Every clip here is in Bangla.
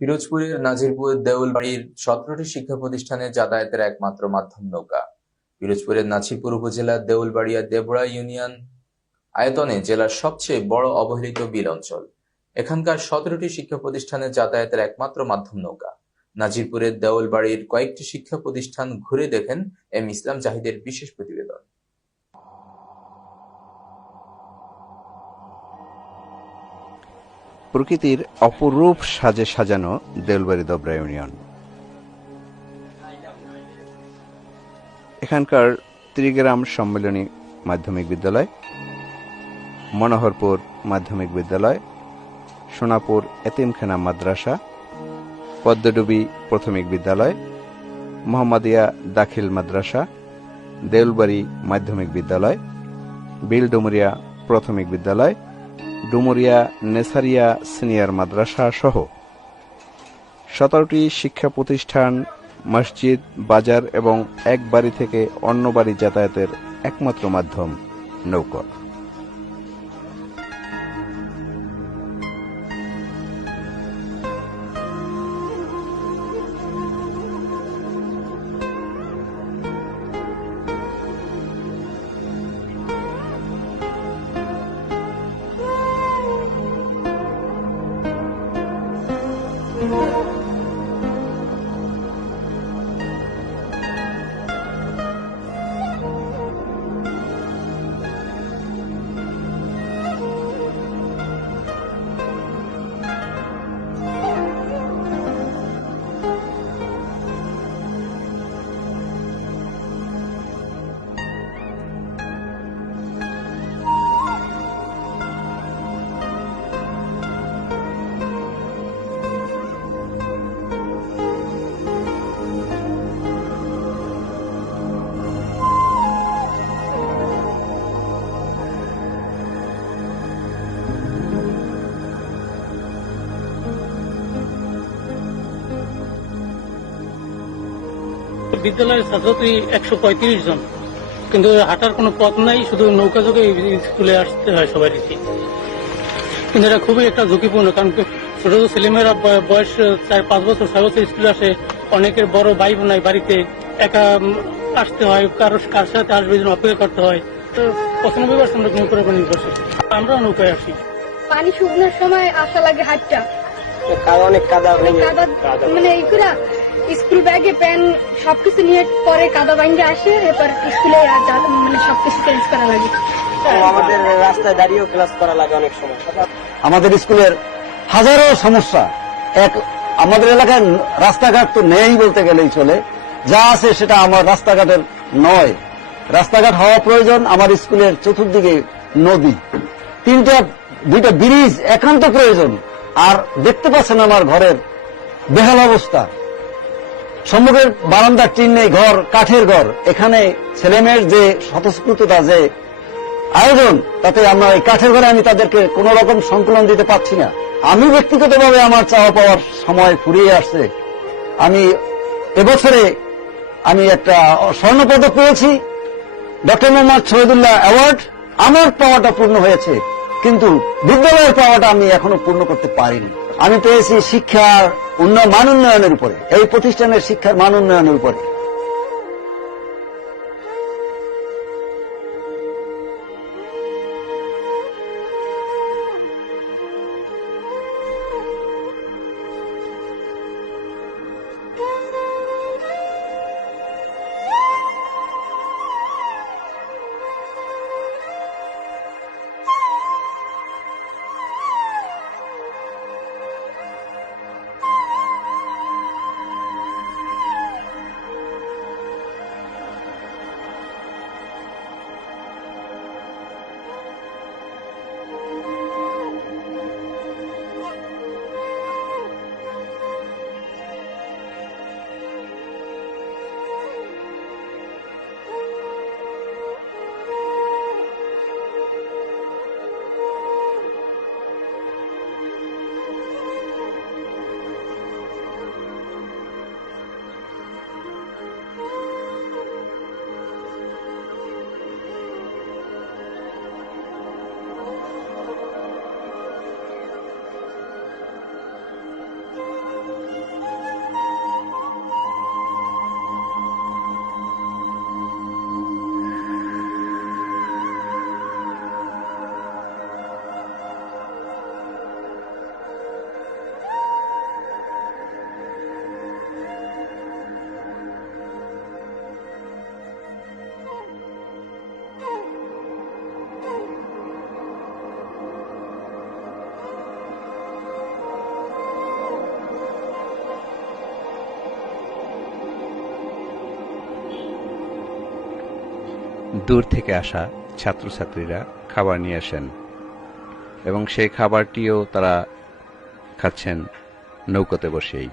পিরোজপুরের নাজিরপুর দেউলবাড়ির ১৭টি শিক্ষা প্রতিষ্ঠানে যাতায়াতের একমাত্র মাধ্যম নৌকা। পিরোজপুরের নাজিরপুর উপজেলার দেউলবাড়িয়া দেবড়া ইউনিয়ন আয়তনে জেলার সবচেয়ে বড় অবহেলিত বিল অঞ্চল। এখানকার ১৭টি শিক্ষা প্রতিষ্ঠানে যাতায়াতের একমাত্র মাধ্যম নৌকা। নাজিরপুরের দেউলবাড়ির কয়েকটি শিক্ষা প্রতিষ্ঠান ঘুরে দেখেন এম ইসলাম জাহিদের বিশেষ প্রতিবেদন। প্রকৃতির অপরূপ সাজে সাজানো দেউলবাড়ি দেবড়া ইউনিয়ন। এখানকার ত্রিগ্রাম সম্মেলনী মাধ্যমিক বিদ্যালয়, মনোহরপুর মাধ্যমিক বিদ্যালয়, সোনাপুর এতিমখানা মাদ্রাসা, পদ্মডুবি প্রাথমিক বিদ্যালয়, মোহাম্মদিয়া দাখিল মাদ্রাসা, দেউলবাড়ি মাধ্যমিক বিদ্যালয়, বিলডুমুরিয়া প্রাথমিক বিদ্যালয়, ডুমুরিয়া নেসারিয়া সিনিয়র মাদ্রাসা সহ ১৭টি শিক্ষা প্রতিষ্ঠান, মসজিদ, বাজার এবং এক বাড়ি থেকে অন্য বাড়ি যাতায়াতের একমাত্র মাধ্যম নৌকা। বিদ্যালয়ের ছাত্রছাত্রী ১৩৫ জন, কিন্তু হাঁটার কোনো পথ নাই, শুধু নৌকা যোগে স্কুলে আসতে হয় সবারই। কিন্তু এটা খুবই একটা ঝুঁকিপূর্ণ, কারণ ছোট ছোট ছেলেমেয়েরা বয়স ৪-৫ বছর ৬ বছর স্কুলে আসে, অনেকের বড় ভাই বোন নাই, বাড়িতে একা আসতে হয়, কার সাথে আসবে জন্য অপেক্ষা করতে হয়। ৯৫% নৌকার উপর নির্ভরশীল। আমরাও নৌকায় আসি। পানি শুকনোর সময় আসা লাগে হাটটা, অনেক কাদা মানে এইগুলা স্কুল ব্যাগে প্যান সবকিছু নিয়ে পরে কাদা বাইন্ডে আসে, এরপর স্কুলে মানে সবকিছু চেঞ্জ করা লাগে। আমাদের রাস্তায় দাঁড়িয়েও ক্লাস করা লাগে অনেক সময়। আমাদের স্কুলের হাজারো সমস্যা। আমাদের এলাকায় রাস্তাঘাট তো নেই বলতে গেলেই চলে, যা আছে সেটা আমার রাস্তাঘাটের নয়। রাস্তাঘাট হওয়া প্রয়োজন। আমার স্কুলের চতুর্দিকে নদী, দুইটা ব্রিজ একান্ত প্রয়োজন। আর দেখতে পাচ্ছেন আমার ঘরের বেহাল অবস্থা। সম্মুখের বারান্দার টিন নেই, ঘর কাঠের ঘর। এখানে ছেলেমেয়ের যে স্বতঃস্ফূর্ততা, যে আয়োজন, তাতে আমরা এই কাঠের ঘরে আমি তাদেরকে কোন রকম সংকলন দিতে পারছি না। আমি ব্যক্তিগতভাবে আমার চাওয়া পাওয়ার সময় ফুরিয়ে আসছে। এবছরে আমি একটা স্বর্ণপদক পেয়েছি, ডক্টর মোহাম্মদ শহীদুল্লাহ অ্যাওয়ার্ড। আমার পাওয়াটা পূর্ণ হয়েছে, কিন্তু বিদ্যালয়ের পাওয়াটা আমি এখনো পূর্ণ করতে পারিনি। আমি পেয়েছি শিক্ষার মান উন্নয়নের উপরে, এই প্রতিষ্ঠানের শিক্ষার মান উন্নয়নের উপরে। দূর থেকে আসা ছাত্রছাত্রীরা খাবার নিয়ে আসেন এবং সেই খাবারটিও তারা খাচ্ছেন নৌকাতে বসেই।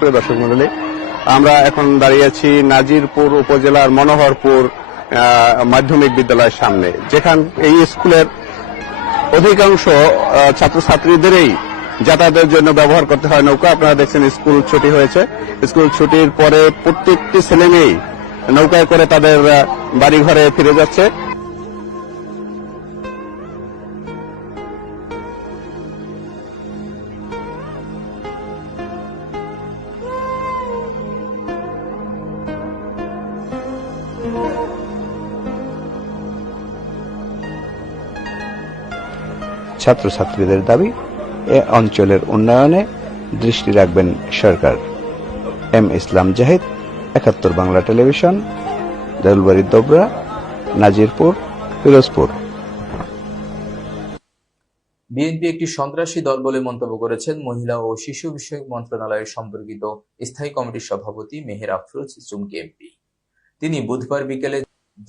প্রিয় দর্শক মণ্ডলী, আমরা এখন দাঁড়িয়ে আছি নাজিরপুর উপজেলার মনোহরপুর মাধ্যমিক বিদ্যালয়ের সামনে, যেখান এই স্কুলের অধিকাংশ ছাত্রছাত্রীদেরই যাতায়াতের জন্য ব্যবহার করতে হয় নৌকা। আপনারা দেখছেন স্কুল ছুটি হয়েছে, স্কুল ছুটির পরে প্রত্যেকটি ছেলে মেয়েই নৌকায় করে তাদের বাড়ি ঘরে ফিরে যাচ্ছে। ছাত্রছাত্রীদের দাবি, এ অঞ্চলের উন্নয়নে দৃষ্টি রাখবেন সরকার। এম ইসলাম জাহিদ, ৭১ বাংলা টেলিভিশন, দেউলবাড়ি দোবরা, নাজিরপুর, পিরোজপুর। বিএনপি একটি সন্ত্রাসী দল বলে মন্তব্য করেছেন মহিলা ও শিশু বিষয়ক মন্ত্রণালয়ের সম্পর্কিত স্থায়ী কমিটির সভাপতি মেহের আফরোজ চুমকি এমপি। তিনি বুধবার বিকেলে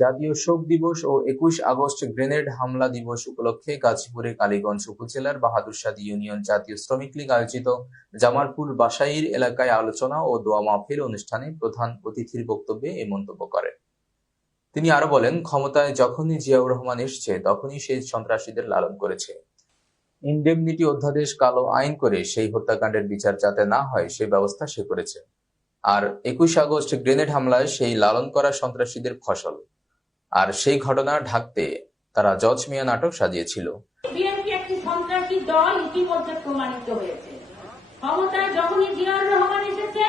জাতীয় শোক দিবস ও ২১ আগস্ট গ্রেনেড হামলা দিবস উপলক্ষে গাজীপুরের কালীগঞ্জ উপজেলার বাহাদুরশাহী ইউনিয়ন জাতীয় শ্রমিক লীগ আয়োজিত জামালপুর বাসাইর এলাকায় আলোচনা ও দোয়া মাহফিল অনুষ্ঠানে প্রধান অতিথির বক্তব্যে এই মন্তব্য করেন। তিনি আরো বলেন, ক্ষমতায় যখনই জিয়াউর রহমান এসেছে তখনই সেই সন্ত্রাসীদের লালন করেছে। ইনডেমনিটি অধ্যাদেশ কালো আইন করে সেই হত্যাকাণ্ডের বিচার যাতে না হয় সে ব্যবস্থা সে করেছে। আর ২১ আগস্ট গ্রেনেড হামলায় সেই লালন করা সন্ত্রাসীদের ফসল, আর সেই ঘটনা ঢাকতে তারা জজ মিয়া নাটক সাজিয়েছিল। বিএনপি একটি সন্ত্রাসী দল ইতিমধ্যে প্রমাণিত হয়েছে। ক্ষমতায় যখনই জিয়াউর রহমান এসেছে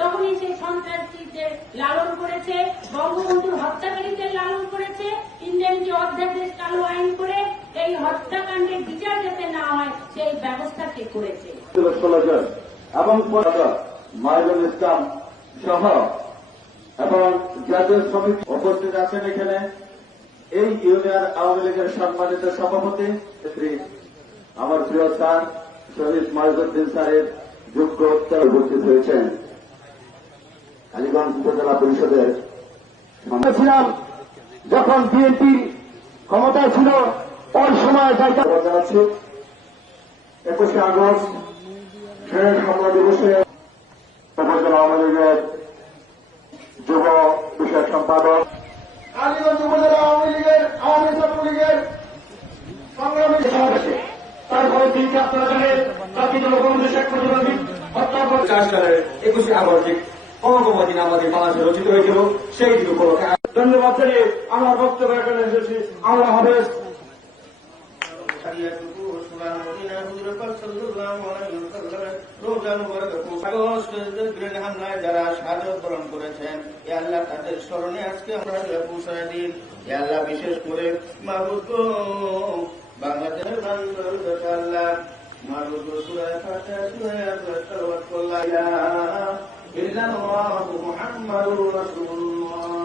তখনই সেই সন্ত্রাসীদের লালন করেছে, বঙ্গবন্ধুর হত্যাকারীদের লালন করেছে, ইন্ডিয়ানটি অধ্যাদেশ কালো আইন করে এই হত্যাকাণ্ডের বিচার যাতে না হয় সেই ব্যবস্থা কে করেছে। এবং মাইনুল ইসলাম সহ এবং জাতীয় শ্রমিক উপস্থিত আছেন এখানে। এই ইউনিয়ন আওয়ামী লীগের সম্মানিত সভাপতি শ্রী আমার প্রিয় স্যার শহীদ মাইজুদ্দিন স্যারের যোগ্য উত্তর উপস্থিত হয়েছেন। কালীগঞ্জ উপজেলা পরিষদের ছিলাম যখন বিএনপি ক্ষমতায় ছিল, ওই সময় জানাচ্ছি ২১ আগস্ট গ্রেনেড হামলা দিবসে উপজেলা আওয়ামী লীগের যুব বিষয়ক সম্পাদক, কালীগঞ্জ উপজেলা আওয়ামী লীগের ছাত্রলীগের সংগ্রামী সমাবেশে তারপরে দিনকে আপনারা জানেন জাতির বঙ্গবন্ধু শেখ মুজিবুর হত্যা করে ৪ সালের ২১ আগস্ট অঙ্গম দিন আমাদের বাংলাদেশে রচিত হয়েছিল। সেই দিন উপলক্ষে ধন্যবাদ জানিয়ে আমার বক্তব্য এখানে এসেছি। আল্লাহ হাফেজ। যারা শাহাদাত বরণ করেছেন, আল্লাহ তাদের স্মরণে আজকে আমরা পৌঁছায় দিন। আল্লাহ বিশেষ করে মাহবুব বাংলাদেশের আল্লাহ মাহবুব সূরা ফাতিহা তেলাওয়াত করলাম। ইল্লাল্লাহু মুহাম্মাদুর রাসূলুল্লাহ।